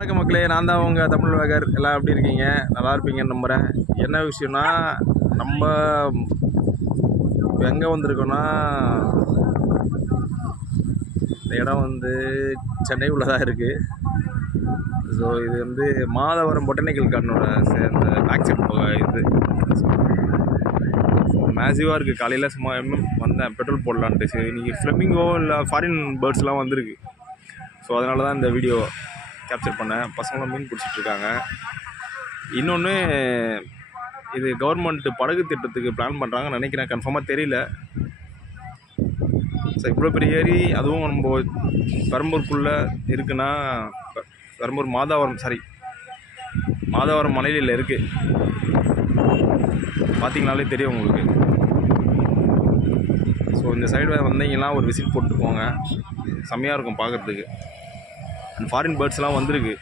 வணக்கம் மக்களே, நான் தான் உங்கள் தமிழ் வேகர். எல்லாம் எப்படி இருக்கீங்க? நல்லா இருப்பீங்கன்னு நம்புகிறேன். என்ன விஷயம்னா, நம்ம எங்கே வந்திருக்கோன்னா, இந்த இடம் சென்னை உள்ளதாக இருக்குது. ஸோ இது மாதவரம் பொட்டானிக்கல் கார்டனோட சேர்ந்த பேக் சைட் இது மேசிவாக இருக்குது. காலையில் சும்மா வந்தேன் பெட்ரோல் போடலான்ட்டு. சரி, இன்றைக்கி ஃப்ளெமிங்கோ இல்லை ஃபாரின் பேர்ட்ஸ்லாம் வந்திருக்கு. ஸோ அதனால தான் இந்த வீடியோ கேப்சர் பண்ணேன். பசங்களும் மீன் பிடிச்சிட்ருக்காங்க. இன்னொன்று, இது கவர்மெண்ட் படகு திட்டத்துக்கு பிளான் பண்ணுறாங்கன்னு நினைக்கிறேன். கன்ஃபார்மாக தெரியல. ஸோ இவ்வளோ பெரிய ஏரி, அதுவும் நம்ம பெரம்பூருக்குள்ளே இருக்குன்னா, பெரம்பூர் மாதவரம் மலையில் இருக்குது. பார்த்தீங்கனாலே தெரியும் உங்களுக்கு. ஸோ இந்த சைடு வந்தீங்கன்னா ஒரு விசிட் போட்டு போங்க. செம்மையாக இருக்கும் பார்க்குறதுக்கு. அண்ட் ஃபாரின் பேர்ட்ஸ்லாம் வந்திருக்கு.